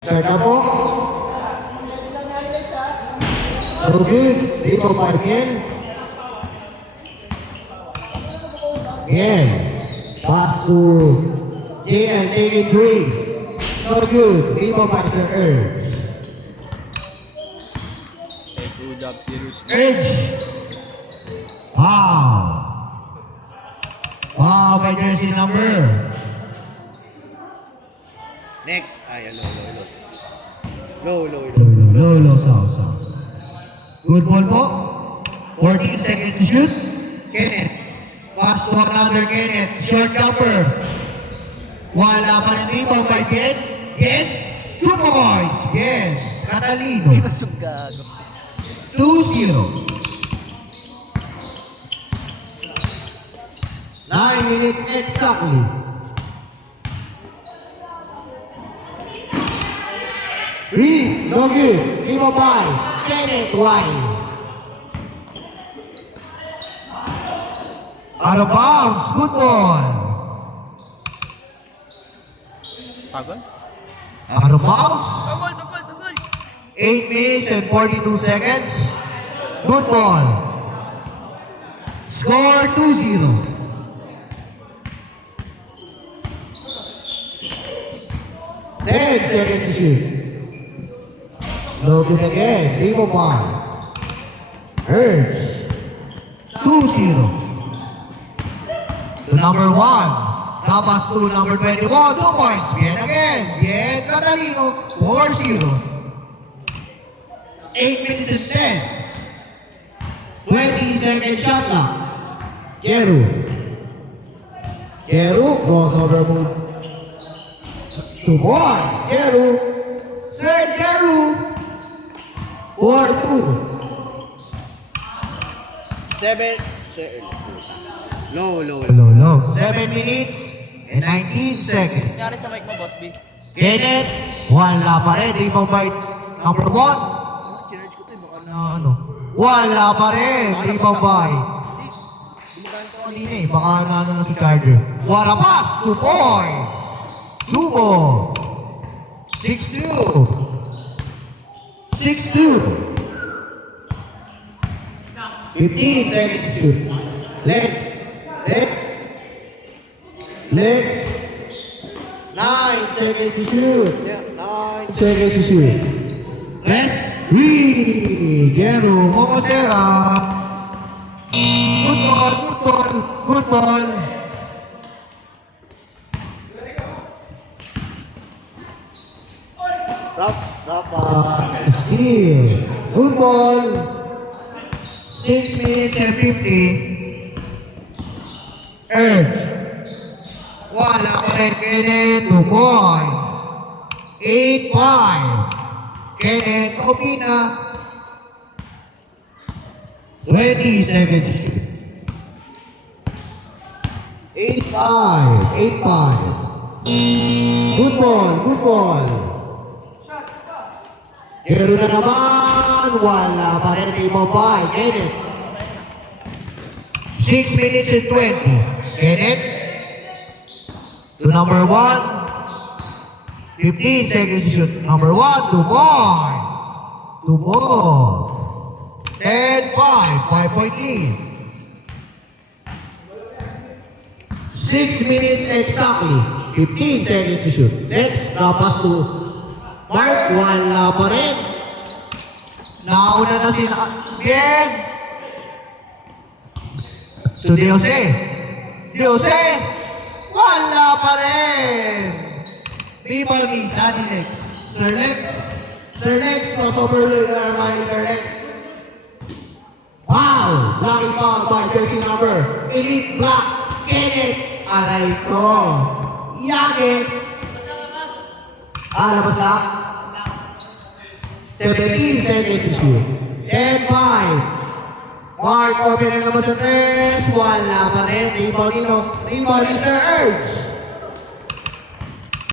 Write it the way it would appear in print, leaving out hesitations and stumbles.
Start na po. Rubin, dito pa again. Again. Pass to JN, take it 3. So good. Dito pa sa Urge. Good job, Sirius. Urge. Wow. Wow, may jersey number. Next. Ay, low. Low, so. Good ball po. 14 seconds to shoot. Kenneth. Pass to another Kenneth. Short jumper. Wala pa rin rebound by Gen. 2 points. Gen. Catalino. Pinasog gago. 2-0. 9 minutes exactly. Reed, no good. Limo by Kenneth White. Out of bounds. Good ball. Pagod? Out of bounds. Tugol. 8 minutes and 42 seconds. Good ball. Score 2-0. 10 seconds to shoot. Logan again. Limo by Urge. 2-0. To number 1. Tapas to number 21. 2 points. Bien again. Bien Catalino. 4-0. 8 minutes and 10. 20 second shot clock. Keru, crossover move. 2 points. Keru. Sir Keru. 4-2. 7. Low. Low. 7 minutes and 19 seconds. Nangyari sa mic mo, Boss B. Kenneth, wala pa rin. Rebound by number 1. Chinarge ko to, baka na. Wala pa rin. Rebound by. Kanina eh, baka na si Charger. Wala pass. 2 points. Subo. 6-2. 6-2. 15 seconds to shoot. Legs. 9 seconds to shoot. Yeah, 9. Seconds to shoot. Press. Gero. Momosera. Good ball. Drop. Steal. Good ball. 6 minutes and 50. Urge. Wala pa rin Kenneth. 2 points. 8-5. Kenneth Opina. 20 seconds. 8-5. Good ball. Pero na naman, wala pa rin rebound by Kenneth. 6 minutes and 20. Kenneth. To number 1. 15 seconds to shoot. Number 1, 2 points. 2 ball. 10-5. 5-point lead. 6 minutes exactly. 15 seconds to shoot. Next, pass to Mark. Wala pa rin. Nauna na sila. Again. To Jose. Wala pa rin. People need Daddy Lex. Sir Lex, crossover with Sir Lex. Wow! Lucky foul by jersey number. Elite Black. Kenneth. Aray ko. Yagit. Labas na. 17 seconds to shoot. 10-5. Mark, open na naman sa 3. Wala pa rin. Rebound ni Sir Urge.